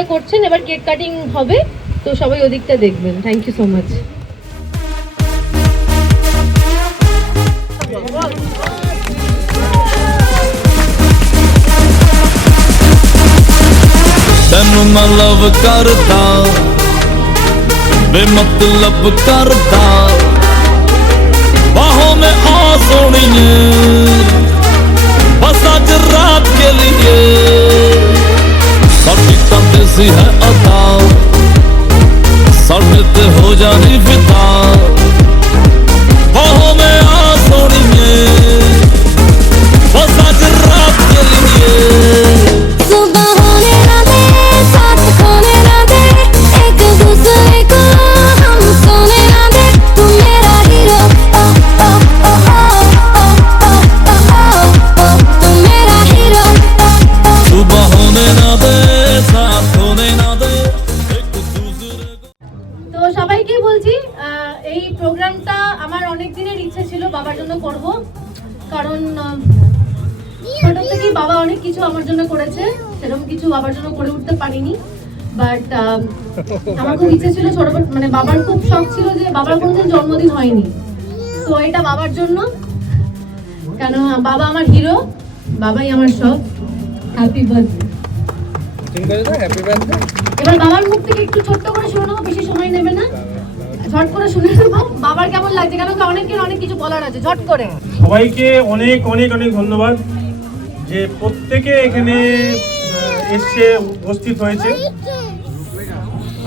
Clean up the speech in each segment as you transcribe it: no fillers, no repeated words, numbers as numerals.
Enjoy করছেন। এবার cake cutting হবে, তো সবাই ওদিকটা দেখবেন। Thank you so much. ਤੈਨੂੰ ਮੈਂ ਲਵ ਕਰਦਾ ਬੇਮਤਲਬ ਕਰਦਾ ਬਾਹੋਂ में आ सोनिए बस आज रात के लिए साडी तां देसी है अदा साडे ते हो जानी फिदा बाहों में आ सोनिए बस आज रात के लिए এই প্রোগ্রামটা আমার অনেক দিনের ইচ্ছে ছিল বাবার জন্য করব, কারণ ছোট থেকেই বাবা অনেক কিছু আমার জন্য করেছে, সেরকম কিছু বাবার জন্য করে উঠতে পারিনি। বাট আমার খুব ইচ্ছে ছিল মানে বাবার খুব শখ ছিল যে বাবার কোনোদিন জন্মদিন হয়নি, তো এটা বাবার জন্য, কেন বাবা আমার হিরো, বাবাই আমার সব। Happy birthday. এবার বাবার মুখ থেকে একটু ছোট্ট করে শুনে নেবো, বেশি সময় নেবে না, ঝট করে শুনে নেবো বাবার কেমন লাগছে, কেন অনেকের অনেক কিছু বলার আছে। ঝট করে সবাইকে অনেক অনেক অনেক ধন্যবাদ যে প্রত্যেকে এখানে এসে উপস্থিত হয়েছে।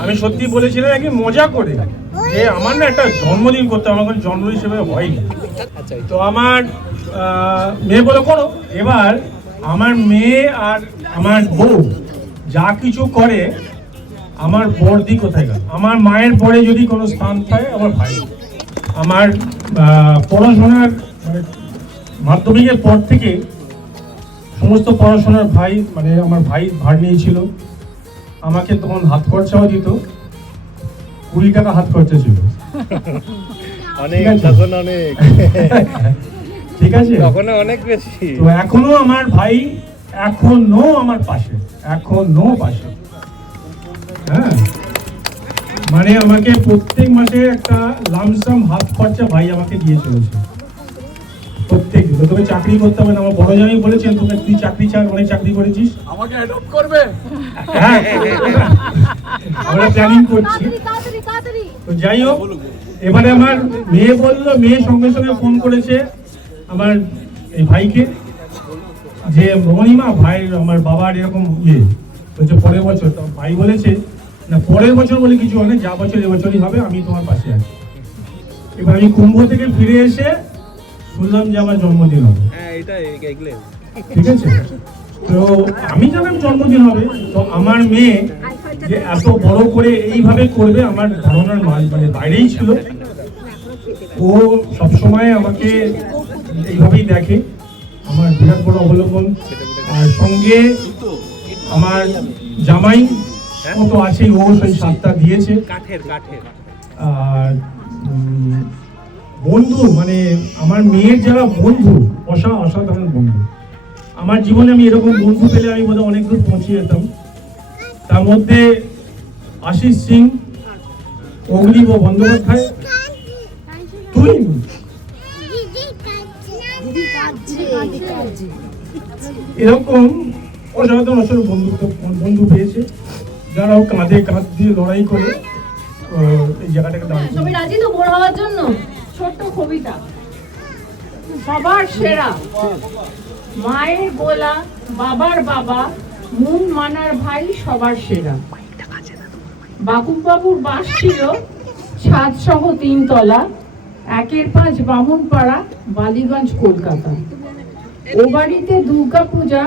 আমি সত্যি বলেছিলাম নাকি মজা করে যে আমার না একটা জন্মদিন করতে, আমার কোনো জন্ম হিসেবে হয়নি, তো আমার মেয়ে বলে করো। এবার আমার মেয়ে আর আমার বউ যা কিছু করে, আমার বড়দি কোথায় গেল, আমার মায়ের পরে যদি কোনো স্থান পায় আমার ভাই। আমার পড়াশোনার মানে মাধ্যমিকের পর থেকে সমস্ত পড়াশোনার ভাই, মানে আমার ভাই ভার নিয়েছিল, আমাকে তখন হাত খরচাও দিত, 20 টাকা হাত খরচা ছিল। ঠিক আছে, অনেক বেশি। তো এখনো আমার ভাই এখনো আমার পাশে, এখনো পাশে। হ্যাঁ, মানে আমাকে প্রত্যেক মাসে একটা লামসাম হাত খরচা ভাই আমাকে দিয়ে চলেছে প্রত্যেক দিন। তোকে চাকরি করতে হবে না, আমার বড় জামাই বলেছেন তোকে, তুই চাকরি চাস, অনেক চাকরি করেছিস, আমাকে অ্যাডপ্ট করবে। হ্যাঁ, আমরা প্ল্যানিং করছি। তো যাই হোক, এবারে আমার মেয়ে বললো, মেয়ে সঙ্গে সঙ্গে ফোন করেছে আমার এই ভাইকে যে মণিমা ভাই আমার বাবার এরকম বলছে পরের বছর। তো ভাই বলেছে না, পরের বছর বলে কিছু হবে, যা বছর এবছরই হবে, আমি তোমার পাশে আছি। এবার আমি কুম্ভ থেকে ফিরে এসে শুনলাম যে আমার জন্মদিন হবে। ঠিক আছে, তো আমি জানলাম জন্মদিন হবে, তো আমার মেয়ে যে এত বড় করে এইভাবে করবে আমার ধারণার মানে বাইরেই ছিল। ও সবসময় আমাকে এইভাবেই দেখে, আমার বিরাট বড় অবলম্বন। আর সঙ্গে আমার জামাই তো আছে, ও সেই সাতটা দিয়েছে। আর বন্ধু, মানে আমার মেয়ের যারা বন্ধু, অসাধারণ বন্ধু। আমার জীবনে আমি এরকম বন্ধু পেলে আমি বোধহয় অনেক দূর পৌঁছে যেতাম। তার মধ্যে আশিস সিং, অগ্নিব বন্দ্যোপাধ্যায়, তুই এরকম অসাধারণ বন্ধু পেয়েছে, যারা কাঁধে কাঁধ দিয়ে লড়াই করে এই জায়গাটাকে দাঁড়িয়ে। সবাই রাজি তো বড় হওয়ার জন্য? ছোট্ট কবিতা, সবার সেরা, মায়ের গোলা, বাবার বাবা, মুন মানার ভাই, সবার সেরা। বাকুব বাবুর বাস ছিল ছাদ সহ 3 তলা, 1-5 বামুনপাড়া, বালিগঞ্জ, কলকাতা। ও বাড়িতে দুর্গা পূজা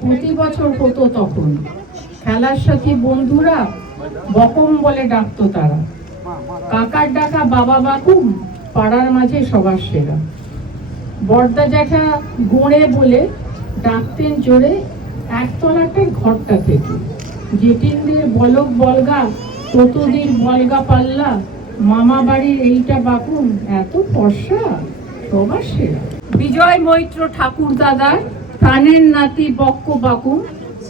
প্রতি বছর হতো তখন। খেলার সাথী বন্ধুরা বকম বলে ডাকতো তারা। কাকার ডাকা বাবা বাকুম পাড়ার মাঝে সবার সেরা। বর্দা জ্যাঠা গোড়ে বলে ডাকতেন জোরে একতলাটার ঘরটা থেকে। জেঠিনদের বলক বলগা, তোতোদের বলগা পাল্লা, মামা বাড়ির এইটা বাকুম এত ফর্সা, সবার সেরা। বিজয় মৈত্র ঠাকুর দাদার প্রাণের নাতি বক্ক বাকুম,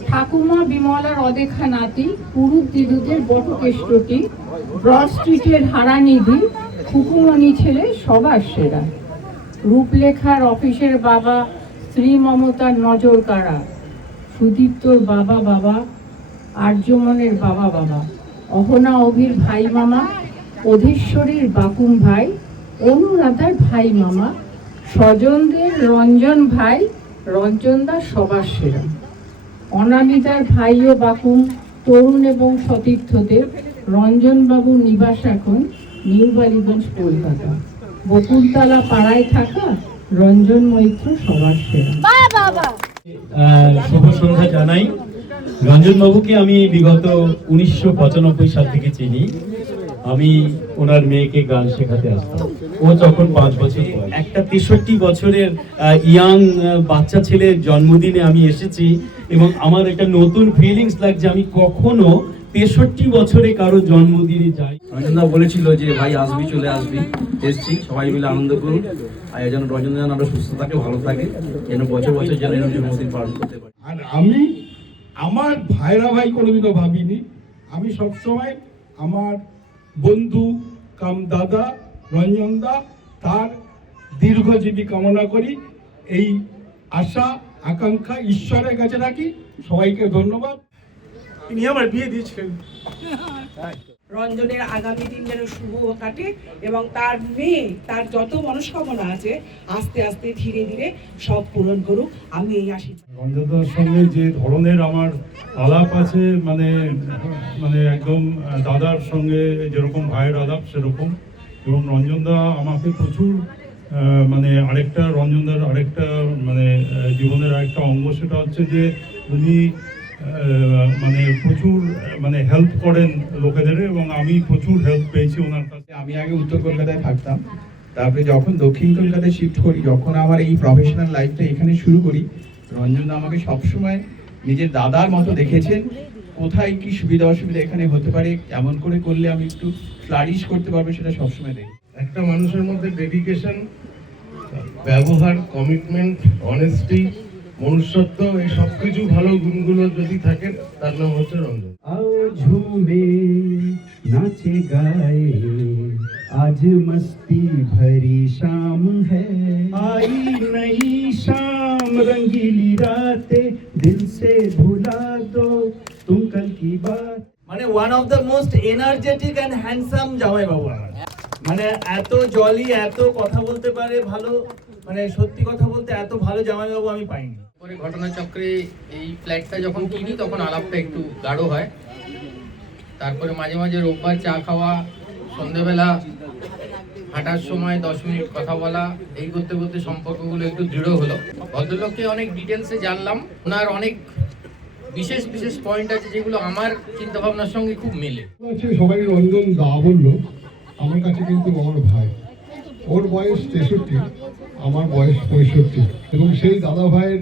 ঠাকুমা বিমলার অদেখা নাতি, পুরুষ দিদুদের বটকেষ্টটি, ব্রড স্ট্রিটের হারানিধি, খুকুমণি ছেলে সবার সেরা। রূপলেখার অফিসের বাবা, শ্রী মমতার নজর কাড়া, সুদীপ্তর বাবা বাবা, আর্যমনের বাবা বাবা, অহনা অভির ভাই মামা, অধীশ্বরীর বাকুম ভাই, অনুরাধার ভাই মামা, স্বজনদের রঞ্জন ভাই, রঞ্জনদা সবার সেরা। অনামিতার ভাই ও বাকুম, তরুণ এবং সতীর্থদের, রঞ্জনবাবুর নিবাস এখন নিউ বালিগঞ্জ কলকাতা। বকুলতলা পাড়ায় থাকা রঞ্জন মৈত্র সবার সেরা। শুভ সন্ধ্যা জানাই। রঞ্জন বাবুকে আমি বিগত 1995 সাল থেকে চিনি। আমি ওনার মেয়েকে গান শেখাতে আসতাম, ও যখন 5 বছর বয়স। একটা 63 বছরের ইয়াং বাচ্চা ছেলের জন্মদিনে আমি এসেছি এবং আমার একটা নতুন ফিলিংস লাগছে। আমি কখনো 63 বছরে কারো জন্মদিনে যাই। রঞ্জনদা বলেছিল যে ভাই আসবি, চলে আসবি, এসছি, সবাই মিলে আনন্দ করুন। আর যেন রঞ্জনদা যেন আমরা সুস্থ থাকে, ভালো থাকে, যেন বছর বছর যেন এরকম জন্মদিন পালন করতে পারি। আর আমি আমার ভাইরা ভাই কোনোদিনও ভাবিনি। আমি সবসময় আমার বন্ধু কাম দাদা রঞ্জনদা তার দীর্ঘজীবী কামনা করি। এই আশা আকাঙ্ক্ষা ঈশ্বরের কাছে রাখি। সবাইকে ধন্যবাদ। ইনি আমার বিয়ে দিয়েছিলেন। রঞ্জনের আগামী দিন যেন শুভ কাটে এবং তার মেয়ে তার যত মনস্কামনা আছে আস্তে আস্তে ধীরে ধীরে সব পূরণ করুক, আমি এই আশীর্বাদ। রঞ্জনদার সঙ্গে যে ধরনের আমার আলাপ আছে, মানে একদম দাদার সঙ্গে যেরকম ভাইয়ের আলাপ সেরকম। এবং রঞ্জনদা আমাকে প্রচুর আরেকটা রঞ্জনদার আরেকটা জীবনের আরেকটা অঙ্গ, সেটা হচ্ছে যে উনি প্রচুর হেল্প করেন লোকেদের এবং আমি প্রচুর হেল্প পেয়েছি ওনার কাছে। আমি আগে উত্তর কলকাতায় থাকতাম, তারপরে যখন দক্ষিণ কলকাতায় শিফট করি, যখন আমার এই প্রফেশনাল লাইফটা এখানে শুরু করি, রঞ্জন আমাকে সবসময় নিজের দাদার মতো দেখেছেন। কোথায় কি সুবিধা অসুবিধা এখানে হতে পারে, কেমন করে করলে আমি একটু ফ্লারিশ করতে পারবো, সেটা সবসময় দেখি। একটা মানুষের মধ্যে ডেডিকেশন, ব্যবহার, কমিটমেন্ট, অনেস্টি, মনুষ্যত্ব, এই সব কিছু ভালো গুণগুলো যদি থাকে তার নাম হচ্ছে রঞ্জন। आओ झूमे नाचे गाए, आज मस्ती भरी शाम है, आई नई शाम रंगीली रातें, दिल से भुला दो तुम कल की बात। One of the most energetic and handsome জামাই বাবু আমার। এত জলি, এত কথা বলতে পারে ভালো, সত্যি কথা বলতে এত ভালো জামাই বাবু আমি পাইনি। পরে ঘটনাচক্রে এই ফ্ল্যাটটা যখন কিনি তখন আলাপটা একটু গাঢ় হয়। তারপরে মাঝে মাঝে রোববার চা খাওয়া, সন্ধ্যেবেলা হাঁটার সময় 10 মিনিট কথা বলা, এই করতে করতে সম্পর্কগুলো একটু দৃঢ় হলো। ভদ্রলোককে অনেক ডিটেলসে জানলাম। ওনার অনেক বিশেষ বিশেষ পয়েন্ট আছে যেগুলো আমার চিন্তা ভাবনার সঙ্গে খুব মেলে। সবাই রঞ্জন দা বললো, আমার কাছে কিন্তু আমার ভাই, ওর বয়স 63, আমার বয়স 65, এবং সেই দাদা ভাইয়ের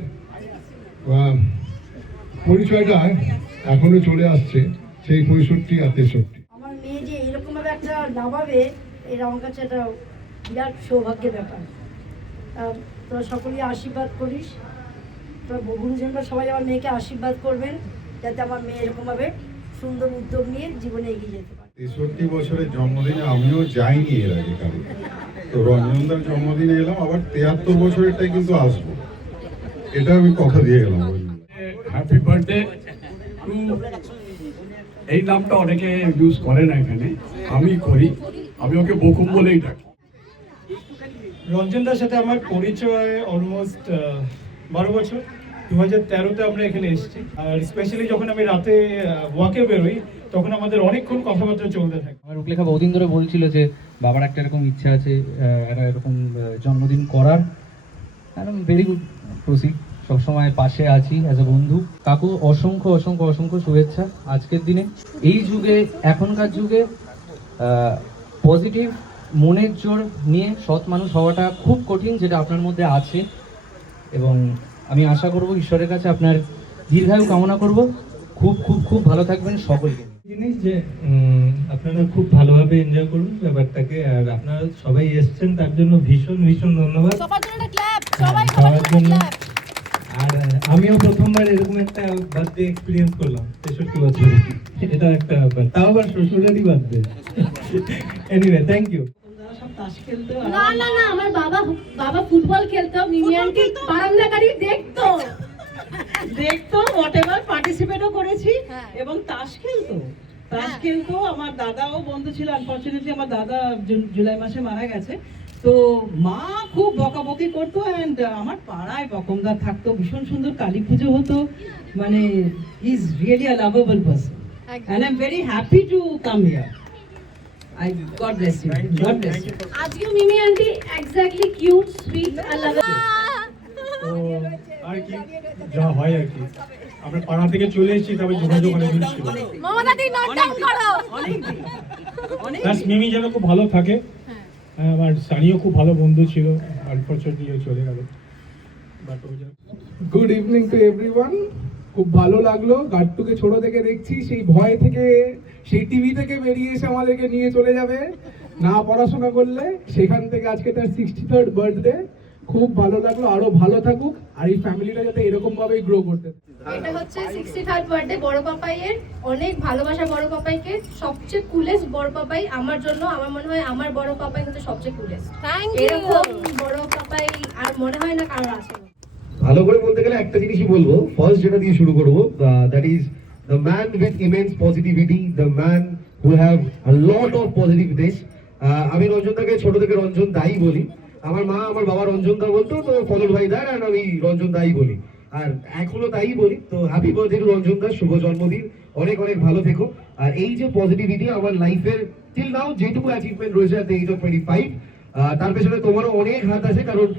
পরিচয়টা এখনো চলে আসছে, সেই 65 আর 63। আমার মেয়ে যে এরকম ভাবে একটা নামাবে, এটা আমার কাছে একটা বিরাট সৌভাগ্যের ব্যাপার। তোরা সকলেই আশীর্বাদ করিস, তোরা গুরুজনরা সবাই আমার মেয়েকে আশীর্বাদ করবেন, যাতে আমার মেয়ে এরকমভাবে সুন্দর উদ্যোগ নিয়ে জীবনে এগিয়ে যেতে পারে। 63 বছরের জন্মদিনে আমিও যাইনি এর আগে কারণ, তো রঞ্জনদার জন্মদিনে এলাম, আবার 73 বছরেরটাই কিন্তু আসবো, এটা আমি কথা দিয়ে গেলাম। হ্যাপি বার্থডে টু, এই নামটা অনেকে ইউজ করে না এখানে, আমি করি, আমি ওকে বকুম বলেই ডাকি। রঞ্জনদার সাথে আমার পরিচয় অলমোস্ট 12 বছর। 2013-তে আমরা এখানে এসেছি, আর স্পেশালি যখন আমি রাতে ওয়াকে বেরোই তখন আমাদের অনেকক্ষণ কথাবার্তা চলতে থাকে। আমার রূপলেখা বহুদিন ধরে বলছিল যে বাবার একটা এরকম ইচ্ছা আছে, একটা এরকম জন্মদিন করার। Very good, proceed. সবসময় পাশে আছি অ্যাজ এ বন্ধু। কাকু অসংখ্য অসংখ্য অসংখ্য শুভেচ্ছা আজকের দিনে। এই যুগে, এখনকার যুগে পজিটিভ মনের জোর নিয়ে সৎ মানুষ হওয়াটা খুব কঠিন, যেটা আপনার মধ্যে আছে। এবং আমি আশা করব ঈশ্বরের কাছে আপনার দীর্ঘায়ু কামনা করব। খুব খুব খুব ভালো থাকবেন সকলকে। জিনিস যে আপনারা খুব ভালোভাবে এনজয় করুন ব্যাপারটাকে, আর আপনারা সবাই এসছেন তার জন্য ভীষণ ভীষণ ধন্যবাদ সবার জন্য। আর আমিও প্রথমবার এরকম একটা বার্থডে এক্সপিরিয়েন্স করলাম 63 বছরে, এটা একটা ব্যাপার, তাও আবার শ্বশুরেরই বার্থডে। Anyway thank you. না না না, আমার বাবা ফুটবল খেলতো, মিমি আন্টি বারান্দাকারী দেখতো। হোয়াটএভার, পার্টিসিপেটও করেছি এবং তাস খেলতো। আমার দাদাও বন্ধু ছিল, আনফরচুনেটলি আমার দাদা জুলাই মাসে মারা গেছে। তো মা খুব বকাবকি করতো অ্যান্ড আমার পাড়ায় বকমদার থাকতো, ভীষণ সুন্দর কালী পুজো হতো, মানে is really a lovable person and I am very happy to come here. I God bless you. God bless you. আজকে Mimi aunty exactly cute, sweet আর লাভেবল। তো আর কি যা হয় আর কি, আমরা পাড়া থেকে চলে এসেছি, তবে যোগাযোগ অনেকদিন ছিল। প্লাস মিমি যেন খুব ভালো থাকে, আমার সানিও খুব ভালো বন্ধু ছিল, আনফরচুনেটলি চলে গেল। Good evening to everyone. খুব ভালো লাগলো, গাট্টুকে ছোট থেকে দেখছি, সেই ভয় থেকে, সেই টিভি থেকে বেরিয়ে এসে আমাদেরকে নিয়ে চলে যাবে না পড়াশোনা করলে, সেখান থেকে আজকে তার 63rd বার্থডে। খুব ভালো লাগলো, আরো ভালো থাকুক, আর এই ফ্যামিলিটা যাতে এরকম ভাবেই গ্রো করতে। এটা হচ্ছে 63rd বার্থডে বড় পাপাইয়ের। অনেক ভালোবাসা বড় পাপাইকে, সবচেয়ে কুলেস্ট বড় পাপাই আমার জন্য। আমার মনে হয় আমার বড় পাপাই হচ্ছে সবচেয়ে কুলেস্ট। এরকম বড় পাপাই আর মনে হয় না কারোর আছে। ভালো করে বলতে গেলে একটা জিনিসই বলবো, ফার্স্ট যেটা দিয়ে শুরু করবো, that is the man with immense positivity, the man who have a lot of positiveness. আমি রঞ্জনদাকে ছোট থেকে রঞ্জন দাই বলি, আমার মা আমার বাবা রঞ্জন দা বলতো, তো ফলোড বাই দ্যাট, আর আমি রঞ্জন দাই বলি, আর এখনো তাই বলি। তো হ্যাপি বার্থডে টু রঞ্জন দা, শুভ জন্মদিন, অনেক অনেক ভালো থেকো। আর এই যে পজিটিভিটি আমার লাইফের টিল নাও যেটুকু অ্যাচিভমেন্ট রয়েছে এট দ্য এজ অফ 25, তার পেছনে তোমারও অনেক হাত আছে, কারণ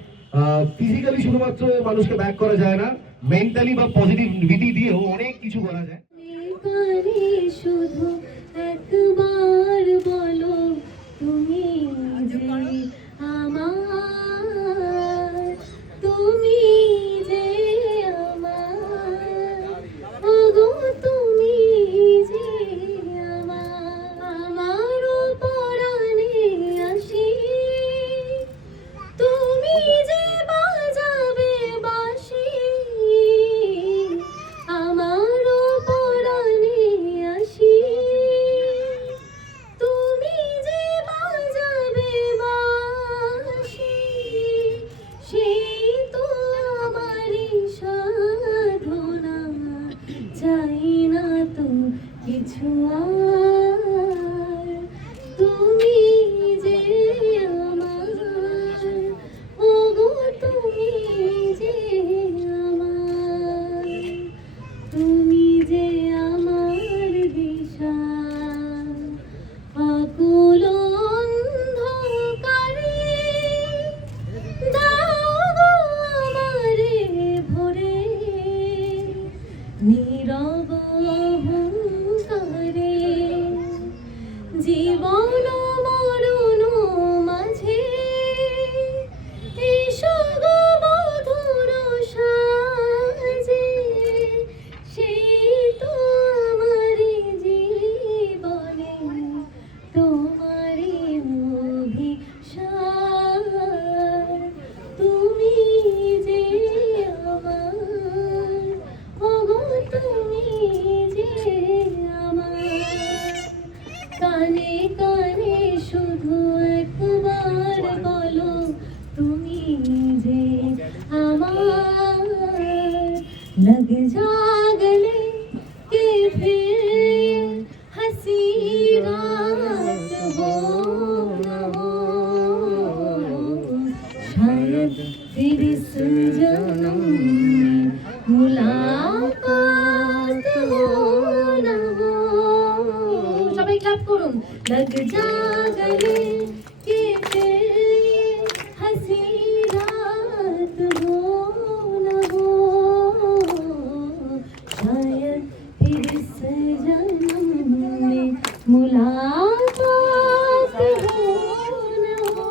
ফিজিক্যালি শুধুমাত্র মানুষকে ব্যাক করা যায় না, মেন্টালি বা পজিটিভিটি দিয়েও অনেক কিছু করা যায়। শুধু একবার বলো তুমি যে আমার, তুমি যে আমার, ওগো তুমি যে আমার পরাণে আসি, তুমি যে বাজাবে বাঁশি, আমার পরাণে আসি, তুমি যে বাজাবে বাঁশি, সেই তো আমারই সাধনা, চাই না তো কিছু আর, তুমি যে আমার, ওগো তুমি যে আমার, তুমি যে আমার দিশা, আকুল অন্ধকারে দাও গো আমারে ভরে, নীরব অহংকারে জীবন মরণ মাঝে, এসো গো মধুর সাজে, সেই তো আমারি জীবনে তোমারি অভিশাপ, তুমি যে আমার, ওগো তুমি যে আমার, কানে কানে শুধু একবার বলো তুমি যে আমার, लग जा गले के फिर हंसी रात हो न हो, शायद फिर इस जन्म में मुलाकात हो न हो। সবাই ক্লাপ করুন। लग जा गले के फिर हंसी रात हो न हो, शायद फिर इस जन्म में मुलाकात हो न हो।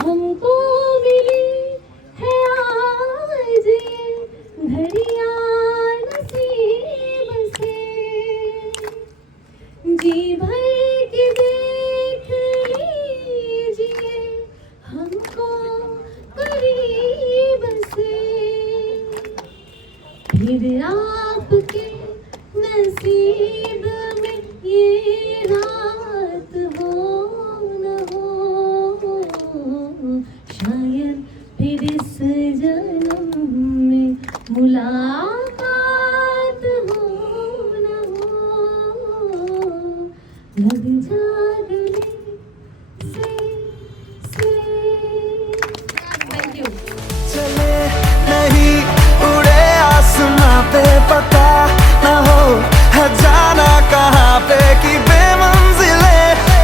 हमको मिली है आज ये घड़ियां नसीब से, जी भर के देख लीजिए हमको करीब से। नसीब में ये रात हो न हो, शायद फिर इस जन्म में मुलाकात हो न हो, लग जा गले से थैंक यू। चले नहीं उड़े आसमां पे, पता न हो है जाना कहाँ पे कि बेमंजिले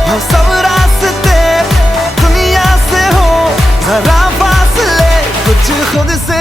हो सब रास्ते, दुनिया से हो जरा फासले, कुछ खुद से